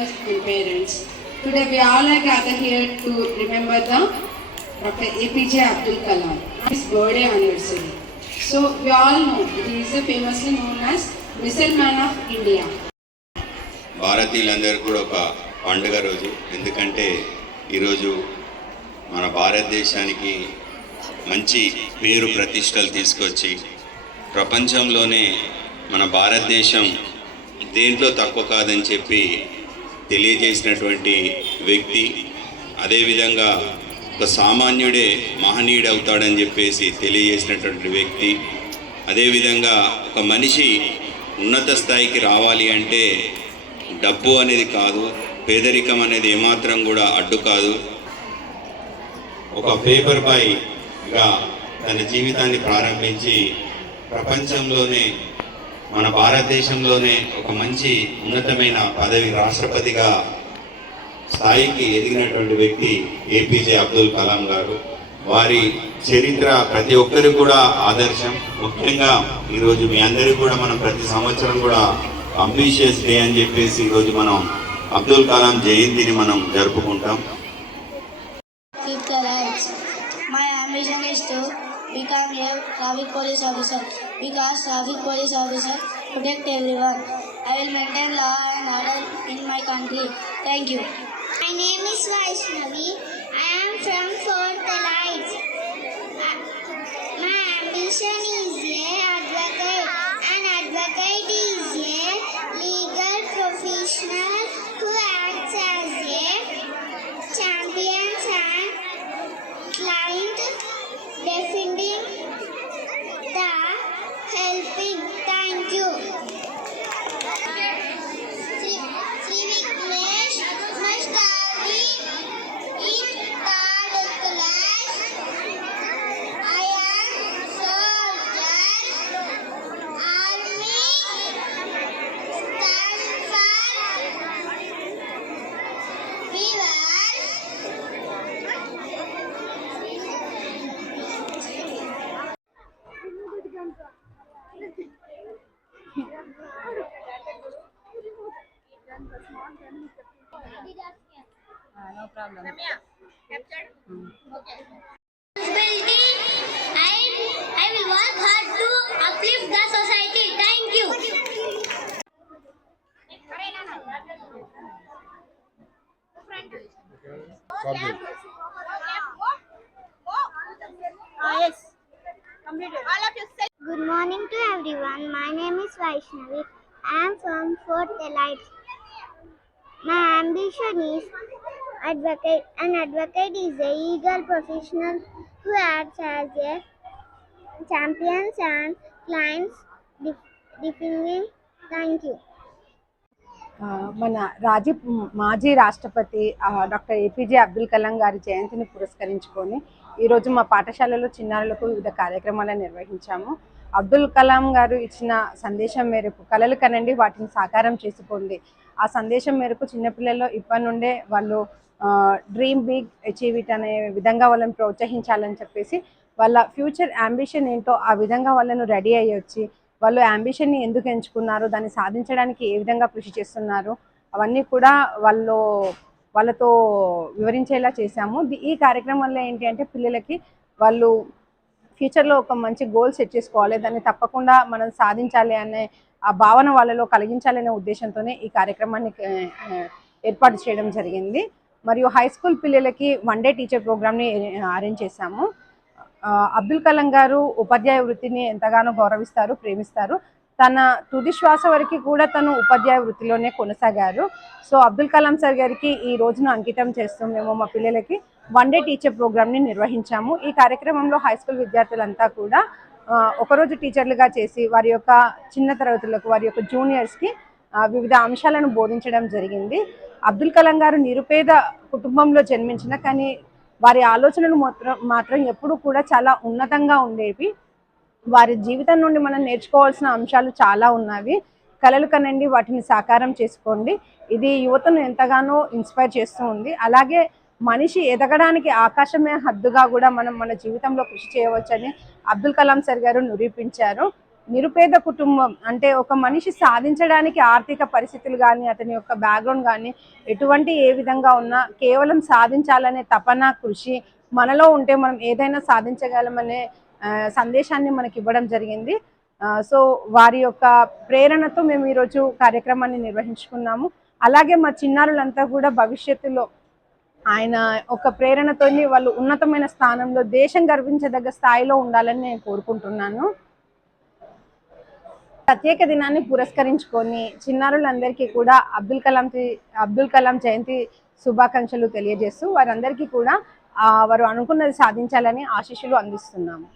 Today we all are gathered here to remember the Dr. APJ Abdul Kalam, his birthday anniversary. So we all know he is famously known as Missile Man of India. భారతీయులందరూ కూడా ఒక పండుగ రోజు ఎందుకంటే ఈరోజు మన భారతదేశానికి మంచి పేరు ప్రతిష్టలు తీసుకొచ్చి ప్రపంచంలోనే మన భారతదేశం దేంట్లో తక్కువ కాదని చెప్పి తెలియజేసినటువంటి వ్యక్తి అదేవిధంగా ఒక సామాన్యుడే మహనీయుడు అవుతాడని చెప్పేసి తెలియజేసినటువంటి వ్యక్తి అదేవిధంగా ఒక మనిషి ఉన్నత స్థాయికి రావాలి అంటే డబ్బు అనేది కాదు పేదరికం అనేది ఏమాత్రం కూడా అడ్డు కాదు. ఒక పేపర్ బాయ్గా తన జీవితాన్ని ప్రారంభించి ప్రపంచంలోనే మన భారతదేశంలోనే ఒక మంచి ఉన్నతమైన పదవి రాష్ట్రపతిగా స్థాయికి ఎదిగినటువంటి వ్యక్తి ఏపీజే అబ్దుల్ కలాం గారు. వారి చరిత్ర ప్రతి ఒక్కరికి కూడా ఆదర్శం. ముఖ్యంగా ఈరోజు మీ అందరికీ కూడా మనం ప్రతి సంవత్సరం కూడా అంబిషియస్ డే అని చెప్పేసి ఈరోజు మనం అబ్దుల్ కలాం జయంతిని మనం జరుపుకుంటాం. My ambition is to a traffic police officer because traffic police officer protect everyone. I will maintain law and order in my country. Thank you. My name is Vaishnavi. I am from Fort Lights. Uh, my ambition is Ah, responsibility and I will work hard to uplift the society. Thank you. Good morning to everyone. My name is Vaishnavi. I am from Fort Elites. My is advocate. An advocate is a legal professional who acts as a champion and clients defending. Thank you. మన రాజీ మాజీ రాష్ట్రపతి doctor APJ Abdul Kalam గారి జయంతిని పురస్కరించుకొని ఈరోజు మా పాఠశాలలో చిన్నారులకు వివిధ కార్యక్రమాలను నిర్వహించాము. అబ్దుల్ కలాం గారు ఇచ్చిన సందేశం మేరకు కళలు కనండి వాటిని సాకారం చేసుకోండి. ఆ సందేశం మేరకు చిన్నపిల్లల్లో ఇప్పటి నుండే వాళ్ళు డ్రీమ్ బిగ్ అచీవ్ ఇట్ అనే విధంగా వాళ్ళని ప్రోత్సహించాలని చెప్పేసి వాళ్ళ ఫ్యూచర్ అంబిషన్ ఏంటో ఆ విధంగా వాళ్ళను రెడీ అయ్యి వచ్చి వాళ్ళు అంబిషన్ని ఎందుకు ఎంచుకున్నారు దాన్ని సాధించడానికి ఏ విధంగా కృషి చేస్తున్నారు అవన్నీ కూడా వాళ్ళు వాళ్ళతో వివరించేలా చేశాము. ఈ కార్యక్రమం వల్ల ఏంటి అంటే పిల్లలకి వాళ్ళు ఫ్యూచర్లో ఒక మంచి గోల్ సెట్ చేసుకోవాలి. దాన్ని తప్పకుండా మనం సాధించాలి అనే ఆ భావన వాళ్ళలో కలిగించాలనే ఉద్దేశంతోనే ఈ కార్యక్రమాన్ని ఏర్పాటు చేయడం జరిగింది. మరియు హై స్కూల్ పిల్లలకి వన్ డే టీచర్ ప్రోగ్రామ్ని అరేంజ్ చేశాము. అబ్దుల్ కలాం గారు ఉపాధ్యాయ వృత్తిని ఎంతగానో గౌరవిస్తారు ప్రేమిస్తారు. తన తుది శ్వాస వరకు కూడా తను ఉపాధ్యాయ వృత్తిలోనే కొనసాగారు. సో అబ్దుల్ కలాం సార్ గారికి ఈ రోజును అంకితం చేస్తూ మేము మా పిల్లలకి. వన్ డే టీచర్ ప్రోగ్రామ్ని నిర్వహించాము. ఈ కార్యక్రమంలో హై స్కూల్ విద్యార్థులంతా కూడా ఒకరోజు టీచర్లుగా చేసి వారి యొక్క చిన్న తరగతులకు వారి యొక్క జూనియర్స్కి వివిధ అంశాలను బోధించడం జరిగింది. అబ్దుల్ కలాం గారు నిరుపేద కుటుంబంలో జన్మించిన కానీ వారి ఆలోచనలు మాత్రం మాత్రం ఎప్పుడూ కూడా చాలా ఉన్నతంగా ఉండేవి. వారి జీవితం నుండి మనం నేర్చుకోవాల్సిన అంశాలు చాలా ఉన్నవి. కలలు కనండి వాటిని సాకారం చేసుకోండి. ఇది యువతను ఎంతగానో ఇన్స్పైర్ చేస్తూ ఉంది. అలాగే మనిషి ఎదగడానికి ఆకాశమే హద్దుగా కూడా మనం మన జీవితంలో కృషి చేయవచ్చని అబ్దుల్ కలాం సార్ గారు నిరూపించారు. నిరుపేద కుటుంబం అంటే ఒక మనిషి సాధించడానికి ఆర్థిక పరిస్థితులు కానీ అతని యొక్క బ్యాక్గ్రౌండ్ కానీ ఎటువంటి ఏ విధంగా ఉన్నా కేవలం సాధించాలనే తపన కృషి మనలో ఉంటే మనం ఏదైనా సాధించగలమనే సందేశాన్ని మనకి ఇవ్వడం జరిగింది సో వారి యొక్క ప్రేరణతో మేము ఈరోజు కార్యక్రమాన్ని నిర్వహించుకున్నాము. అలాగే మా చిన్నారులంతా కూడా భవిష్యత్తులో ఆయన ఒక ప్రేరణతోని వాళ్ళు ఉన్నతమైన స్థానంలో దేశం గర్వించదగ్గ స్థాయిలో ఉండాలని నేను కోరుకుంటున్నాను. ప్రత్యేక దినాన్ని పురస్కరించుకొని చిన్నారులందరికీ కూడా అబ్దుల్ కలాం అబ్దుల్ కలాం జయంతి శుభాకాంక్షలు తెలియజేస్తూ వారందరికీ కూడా వారు అనుకున్నది సాధించాలని ఆశీస్సులు అందిస్తున్నాము.